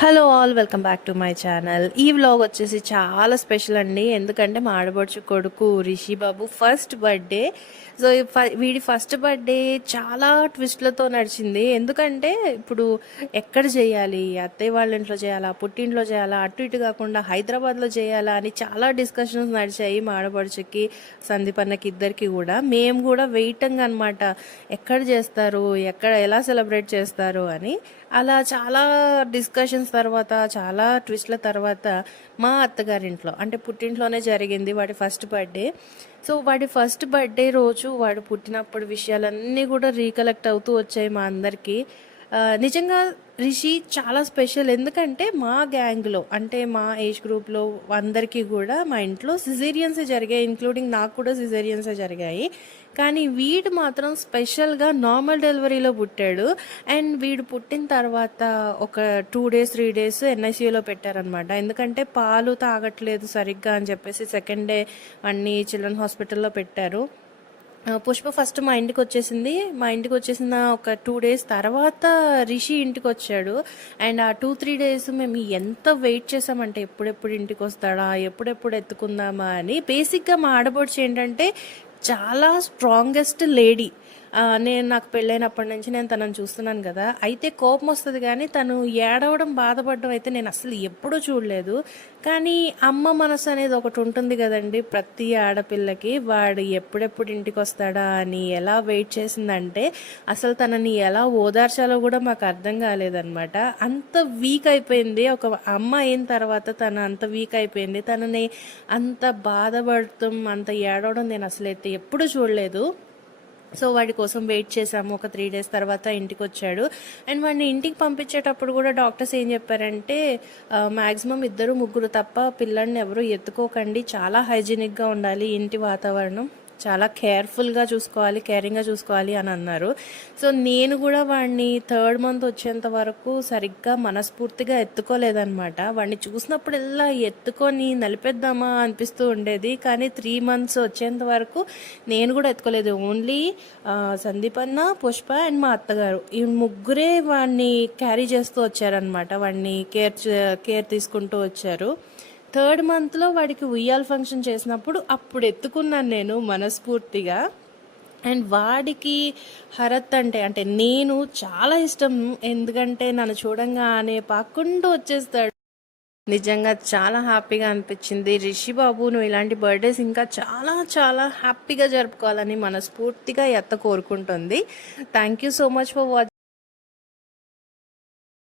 Hello all, welcome back to my channel. ఈ vlog వచ్చేసి చాలా స్పెషల్ అండి. ఎందుకంటే మా ఆడబడుచు కొడుకు రిషి బాబు ఫస్ట్ బర్త్డే. సో వీడి ఫస్ట్ బర్త్డే చాలా ట్విస్ట్లతో నడిచింది. ఎందుకంటే ఇప్పుడు ఎక్కడ చేయాలి, అత్తయ్య వాళ్ళ ఇంట్లో చేయాలా, పుట్టింట్లో చేయాలా, అటు ఇటు కాకుండా హైదరాబాద్లో చేయాలా అని చాలా డిస్కషన్స్ నడిచాయి మా ఆడబడుచుకి, సందీప్ అన్నకి ఇద్దరికి కూడా. మేము కూడా వెయిటింగ్ అనమాట, ఎక్కడ చేస్తారు, ఎక్కడ ఎలా సెలబ్రేట్ చేస్తారు అని. అలా చాలా డిస్కషన్స్ తర్వాత, చాలా ట్విస్ట్ల తర్వాత మా అత్తగారింట్లో అంటే పుట్టింట్లోనే జరిగింది వాడి ఫస్ట్ బర్త్డే. సో వాడి ఫస్ట్ బర్త్డే రోజు వాడు పుట్టినప్పుడు విషయాలన్నీ కూడా రీకలెక్ట్ అవుతూ వచ్చాయి మా అందరికీ. నిజంగా రిషి చాలా స్పెషల్. ఎందుకంటే మా గ్యాంగ్లో అంటే మా ఏజ్ గ్రూప్లో అందరికీ కూడా మా ఇంట్లో సిజేరియన్సే జరిగాయి, ఇంక్లూడింగ్ నాకు కూడా సిజేరియన్సే జరిగాయి. కానీ వీడు మాత్రం స్పెషల్గా నార్మల్ డెలివరీలో పుట్టాడు. అండ్ వీడు పుట్టిన తర్వాత ఒక 2 days 3 days ఎన్ఐసీయూలో పెట్టారనమాట. ఎందుకంటే పాలు తాగట్లేదు సరిగ్గా అని చెప్పేసి సెకండ్ డే వాడిని చిల్డ్రన్ హాస్పిటల్లో పెట్టారు. పుష్ప ఫస్ట్ మా ఇంటికి వచ్చేసింది. మా ఇంటికి వచ్చేసిన ఒక 2 days తర్వాత రిషి ఇంటికి వచ్చాడు. అండ్ ఆ 2-3 days మేము ఎంత వెయిట్ చేసామంటే ఎప్పుడెప్పుడు ఇంటికి వస్తాడా, ఎప్పుడెప్పుడు ఎత్తుకుందామా అని. బేసిక్గా మా ఆడబడుచు ఏంటంటే చాలా స్ట్రాంగెస్ట్ లేడీ. నాకు పెళ్ళైనప్పటి నుంచి నేను తనని చూస్తున్నాను కదా. అయితే కోపం వస్తుంది కానీ తను ఏడవడం, బాధపడడం అయితే నేను అసలు ఎప్పుడూ చూడలేదు. కానీ అమ్మ మనసు అనేది ఒకటి ఉంటుంది కదండి ప్రతి ఆడపిల్లకి. వాడు ఎప్పుడెప్పుడు ఇంటికి వస్తాడా అని ఎలా వెయిట్ చేసిందంటే అసలు తనని ఎలా ఓదార్చాలో కూడా మాకు అర్థం కాలేదన్నమాట. అంత వీక్ అయిపోయింది. ఒక అమ్మ అయిన తర్వాత తను అంత వీక్ అయిపోయింది. తనని అంత బాధపడతాం, అంత ఏడవడం నేను అసలు అయితే ఎప్పుడు చూడలేదు. సో వాడి కోసం వెయిట్ చేసాము. ఒక 3 days తర్వాత ఇంటికి వచ్చాడు. అండ్ వాడిని ఇంటికి పంపించేటప్పుడు కూడా డాక్టర్స్ ఏం చెప్పారంటే మ్యాక్సిమం 2-3 తప్ప పిల్లల్ని ఎవరు ఎత్తుకోకండి, చాలా హైజీనిక్గా ఉండాలి, ఇంటి వాతావరణం చాలా కేర్ఫుల్గా చూసుకోవాలి, కేరింగ్గా చూసుకోవాలి అని అన్నారు. సో నేను కూడా వాడిని 3rd month వచ్చేంత వరకు సరిగ్గా మనస్ఫూర్తిగా ఎత్తుకోలేదన్నమాట. వాడిని చూసినప్పుడల్లా ఎత్తుకొని నలిపేద్దామా అనిపిస్తూ ఉండేది. కానీ 3 months వచ్చేంత వరకు నేను కూడా ఎత్తుకోలేదు. ఓన్లీ సందీప్ అన్న, పుష్ప అండ్ మా అత్తగారు, ఈ ముగ్గురే వాడిని క్యారీ చేస్తూ వచ్చారనమాట. వాడిని కేర్ తీసుకుంటూ వచ్చారు. 3rd monthలో వాడికి ఉయ్యాల ఫంక్షన్ చేసినప్పుడు అప్పుడు ఎత్తుకున్నాను నేను మనస్ఫూర్తిగా. అండ్ వాడికి హరత్ అంటే నేను చాలా ఇష్టం. ఎందుకంటే నన్ను చూడంగానే పాక్కుంటూ వచ్చేస్తాడు. నిజంగా చాలా హ్యాపీగా అనిపించింది. రిషి బాబు, నువ్వు ఇలాంటి బర్త్డేస్ ఇంకా చాలా చాలా హ్యాపీగా జరుపుకోవాలని మనస్ఫూర్తిగా కోరుకుంటుంది. Thank you so much for watching.